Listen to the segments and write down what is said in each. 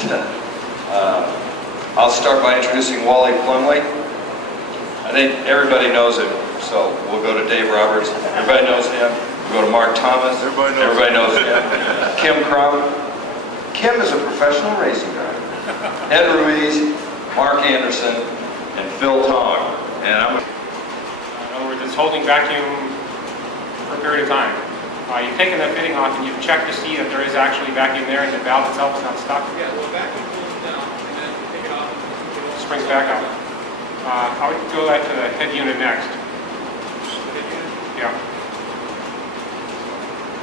but I'll start by introducing Wally Plumley. I think everybody knows him, so we'll go to Dave Roberts. Everybody knows him. We'll go to Mark Thomas. Everybody knows him. Kim Crum. Kim is a professional racing driver. Ed Ruiz, Mark Anderson, and Phil Tong. And I'm in other words, it's holding vacuum for a period of time. You've taken the fitting off and you've checked to see that there is actually vacuum there and the valve itself is not stuck. Yeah, well, vacuum cools down and then you take it off and it springs back up. I would go that to the head unit next. head unit. Yeah.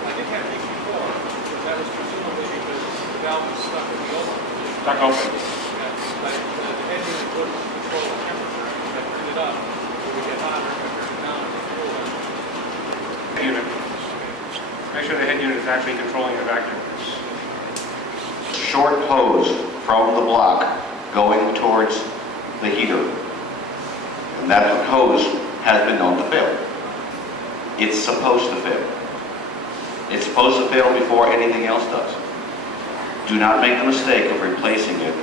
I did have these before, but that was presumably because the valve was stuck in the open. Stuck open. But the head unit would control the temperature. I turned it up, so we get hotter, I turned it down, and the fuel went. Head unit. Make sure the head unit is actually controlling the vacuum. Short hose from the block going towards the heater. And that hose has been known to fail. It's supposed to fail. It's supposed to fail before anything else does. Do not make the mistake of replacing it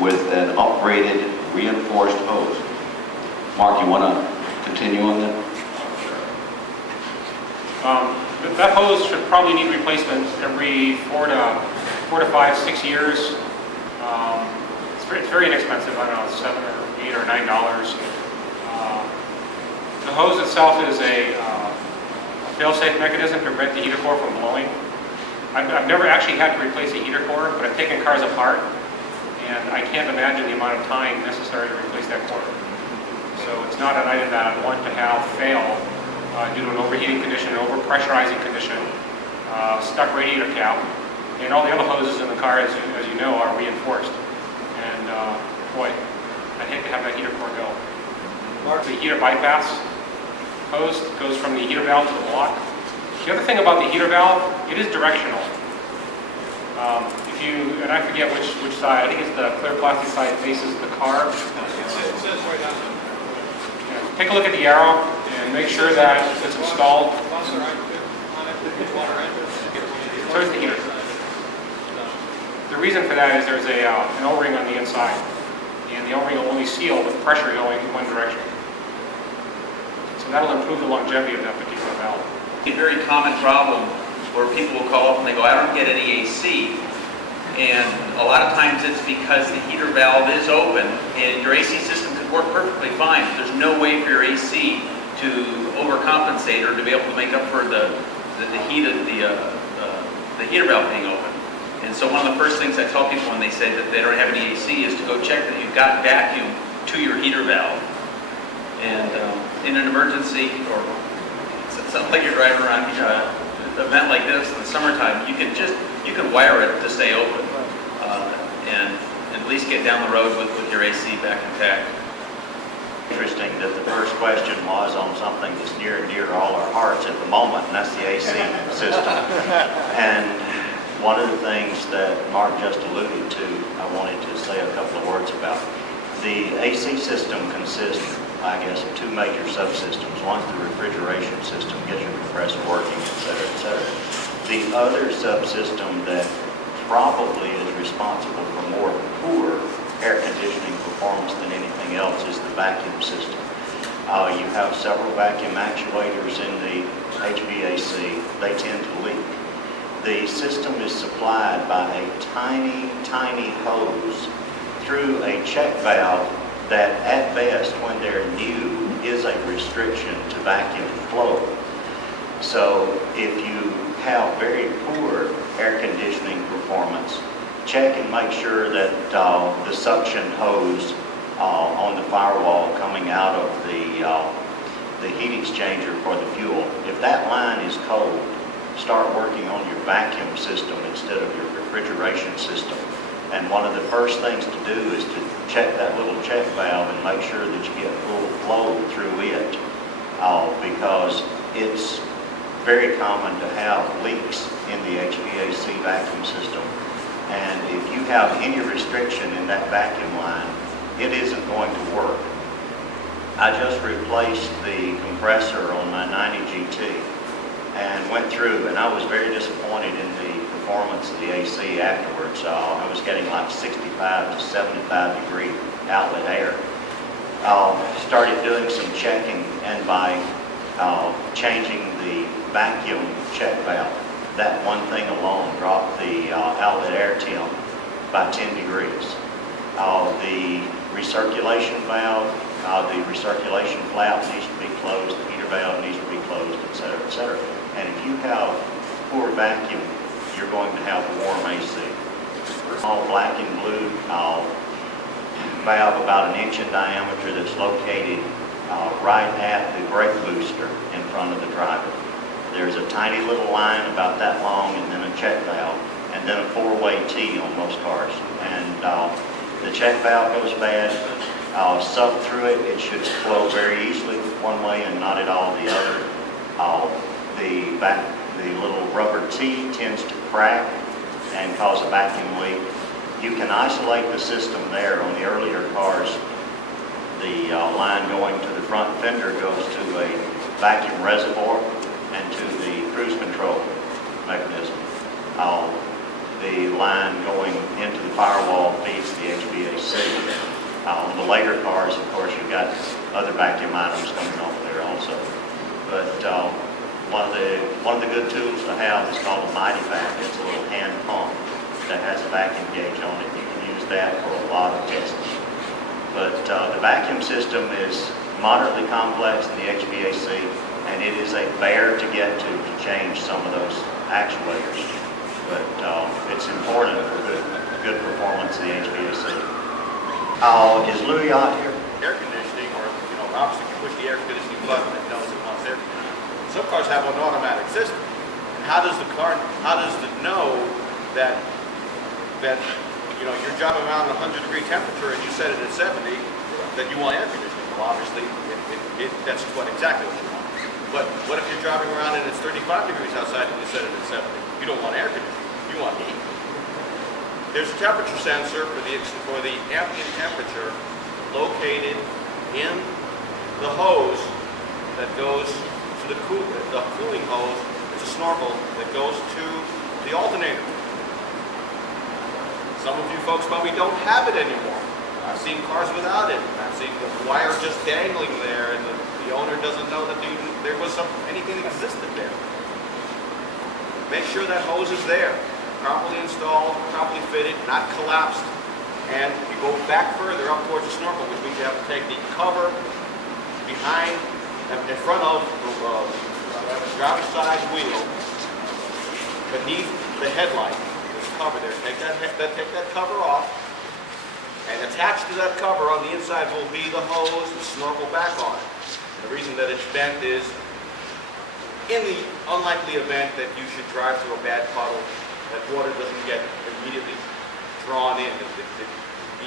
with an upgraded, reinforced hose. Mark, you want to continue on that? That hose should probably need replacement every 4 to 5, 6 years. It's very inexpensive. I don't know, $7 or $8 or $9. The hose itself is a fail-safe mechanism to prevent the heater core from blowing. I've never actually had to replace a heater core, but I've taken cars apart, and I can't imagine the amount of time necessary to replace that core. So it's not an item that I'd want to have fail due to an overheating condition, an overpressurizing condition, stuck radiator cap, and all the other hoses in the car, as you know, are reinforced. And boy, I'd hate to have that heater core go. The heater bypass hose goes from the heater valve to the block. The other thing about the heater valve, it is directional. And I forget which side, I think it's the clear plastic side faces the car. It says right on it. Yeah. Take a look at the arrow and make sure that it's installed. Water enters, Towards the heater. The reason for that is there's an O-ring on the inside, and the O-ring will only seal with pressure going in one direction. So that'll improve the longevity of that particular valve. A very common problem where people will call up and they go, I don't get any AC. And a lot of times it's because the heater valve is open and your AC system could work perfectly fine. There's no way for your AC to overcompensate or to be able to make up for the heat of the heater valve being open. And so one of the first things I tell people when they say that they don't have any AC is to go check that you've got vacuum to your heater valve. And in an emergency, or something like you're driving around an event like this in the summertime, you can wire it to stay open and at least get down the road with your AC back intact. Interesting that the first question was on something that's near and dear to all our hearts at the moment, and that's the AC system. And one of the things that Mark just alluded to, I wanted to say a couple of words about. The AC system consists, I guess, of two major subsystems. One's the refrigeration system, gets your compressor working, et cetera, et cetera. The other subsystem that probably is responsible for more poor air conditioning performance than anything else is the vacuum system. You have several vacuum actuators in the HVAC. They tend to leak. The system is supplied by a tiny, tiny hose through a check valve that at best, when they're new, is a restriction to vacuum flow. So if you have very poor air conditioning performance, check and make sure that the suction hose on the firewall coming out of the heat exchanger for the fuel, if that line is cold, start working on your vacuum system instead of your refrigeration system. And one of the first things to do is to check that little check valve and make sure that you get full flow through it, because it's very common to have leaks in the HVAC vacuum system. And if you have any restriction in that vacuum line, it isn't going to work. I just replaced the compressor on my 90 GT and went through, and I was very disappointed in the performance performance of the AC afterwards. I was getting like 65 to 75 degree outlet air. Started doing some checking, and by changing the vacuum check valve, that one thing alone dropped the outlet air temp by 10 degrees. The recirculation valve, the recirculation flap needs to be closed, the heater valve needs to be closed, et cetera, et cetera. And if you have poor vacuum, you're going to have warm AC. All black and blue valve about 1 inch in diameter that's located right at the brake booster in front of the driver. There's a tiny little line about that long, and then a check valve, and then a 4-way T on most cars. And the check valve goes bad, suck through it, it should flow very easily one way and not at all the other. The little rubber T tends to crack and cause a vacuum leak. You can isolate the system there. On the earlier cars, the line going to the front fender goes to a vacuum reservoir and to the cruise control mechanism. The line going into the firewall feeds the HVAC. On the later cars, of course, you've got other vacuum items coming off there also. But one of the good tools to have is called a Mighty Vac. It's a little hand pump that has a vacuum gauge on it. You can use that for a lot of testing. But the vacuum system is moderately complex in the HVAC, and it is a bear to get to change some of those actuators. But it's important for good performance of the HVAC. Is Louis out here? Air conditioning, or obviously you push the air conditioning button, it knows it wants air conditioning. Some cars have an automatic system. And how does it know that you're driving around at 100-degree temperature and you set it at 70, that you want air conditioning? Well, obviously that's exactly what you want. But what if you're driving around and it's 35 degrees outside and you set it at 70? You don't want air conditioning. You want heat. There's a temperature sensor for the ambient temperature located in the hose that goes to the cooling hose. It's a snorkel that goes to the alternator. Some of you folks probably don't have it anymore. I've seen cars without it. I've seen the wire just dangling there, and the owner doesn't know that there was anything that existed there. Make sure that hose is there, properly installed, properly fitted, not collapsed. And you go back further up towards the snorkel, which means you have to take the cover behind, in front of the driver's side wheel, beneath the headlight. There's a cover there. Take that cover off, and attached to that cover on the inside will be the hose, the snorkel back on it. The reason that it's bent is in the unlikely event that you should drive through a bad puddle, that water doesn't get immediately drawn in.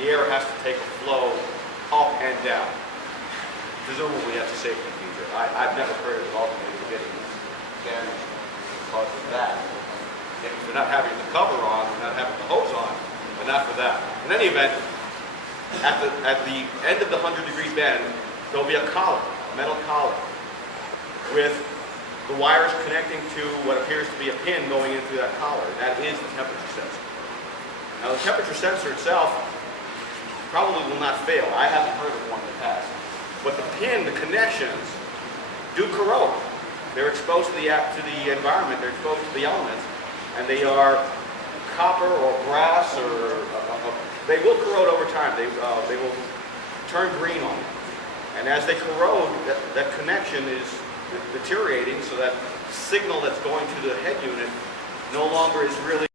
The air has to take a flow up and down. Presumably that's a safety feature. I've never heard of an alternator getting damaged because of that. If you're not having the cover on, or not having the hose on, but not for that. In any event, at the end of the 100-degree bend, there'll be a collar, a metal collar, with the wires connecting to what appears to be a pin going into that collar. That is the temperature sensor. Now, the temperature sensor itself probably will not fail. I haven't heard of one that has. But the pin, the connections, do corrode. They're exposed to the environment. They're exposed to the elements, and they are copper or brass, or they will corrode over time. They will turn green on you. And as they corrode, that connection is deteriorating, so that signal that's going to the head unit no longer is really